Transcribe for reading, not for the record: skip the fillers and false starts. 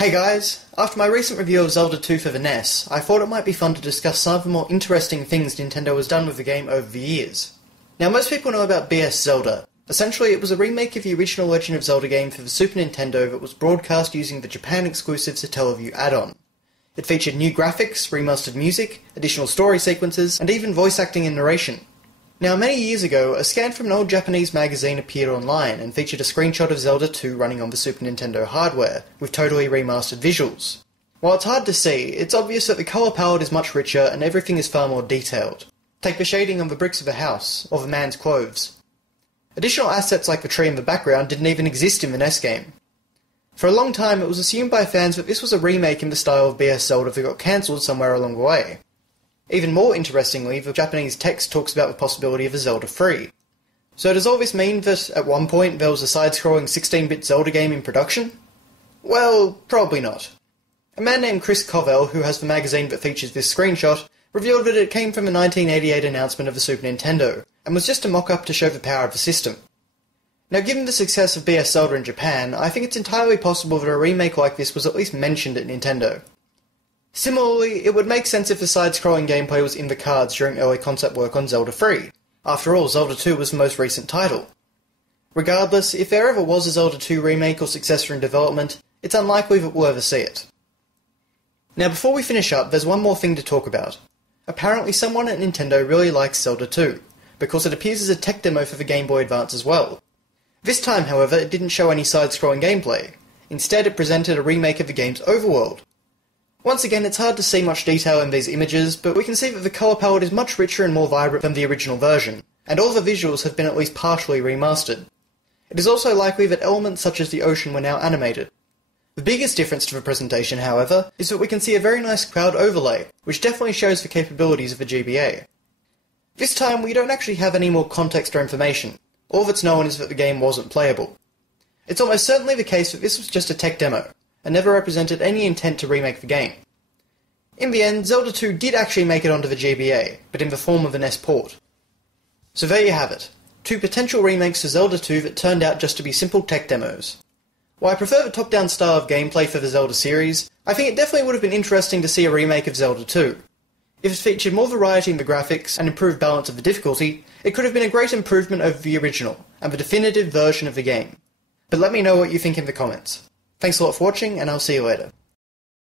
Hey guys, after my recent review of Zelda II for the NES, I thought it might be fun to discuss some of the more interesting things Nintendo has done with the game over the years. Now most people know about BS Zelda. Essentially it was a remake of the original Legend of Zelda game for the Super Nintendo that was broadcast using the Japan exclusive Satellaview add-on. It featured new graphics, remastered music, additional story sequences, and even voice acting and narration. Now many years ago, a scan from an old Japanese magazine appeared online and featured a screenshot of Zelda 2 running on the Super Nintendo hardware, with totally remastered visuals. While it's hard to see, it's obvious that the colour palette is much richer and everything is far more detailed. Take the shading on the bricks of a house, or the man's clothes. Additional assets like the tree in the background didn't even exist in the NES game. For a long time it was assumed by fans that this was a remake in the style of BS Zelda that got cancelled somewhere along the way. Even more interestingly, the Japanese text talks about the possibility of a Zelda 3. So does all this mean that, at one point, there was a side-scrolling 16-bit Zelda game in production? Well, probably not. A man named Chris Covell, who has the magazine that features this screenshot, revealed that it came from a 1988 announcement of the Super Nintendo, and was just a mock-up to show the power of the system. Now given the success of BS Zelda in Japan, I think it's entirely possible that a remake like this was at least mentioned at Nintendo. Similarly, it would make sense if the side-scrolling gameplay was in the cards during early concept work on Zelda 3. After all, Zelda 2 was the most recent title. Regardless, if there ever was a Zelda 2 remake or successor in development, it's unlikely that we'll ever see it. Now before we finish up, there's one more thing to talk about. Apparently someone at Nintendo really likes Zelda 2, because it appears as a tech demo for the Game Boy Advance as well. This time, however, it didn't show any side-scrolling gameplay. Instead, it presented a remake of the game's Overworld. Once again, it's hard to see much detail in these images, but we can see that the colour palette is much richer and more vibrant than the original version, and all the visuals have been at least partially remastered. It is also likely that elements such as the ocean were now animated. The biggest difference to the presentation, however, is that we can see a very nice cloud overlay, which definitely shows the capabilities of the GBA. This time, we don't actually have any more context or information. All that's known is that the game wasn't playable. It's almost certainly the case that this was just a tech demo, and never represented any intent to remake the game. In the end, Zelda 2 did actually make it onto the GBA, but in the form of an NES port. So there you have it, two potential remakes for Zelda 2 that turned out just to be simple tech demos. While I prefer the top-down style of gameplay for the Zelda series, I think it definitely would have been interesting to see a remake of Zelda 2. If it featured more variety in the graphics and improved balance of the difficulty, it could have been a great improvement over the original, and the definitive version of the game. But let me know what you think in the comments. Thanks a lot for watching, and I'll see you later.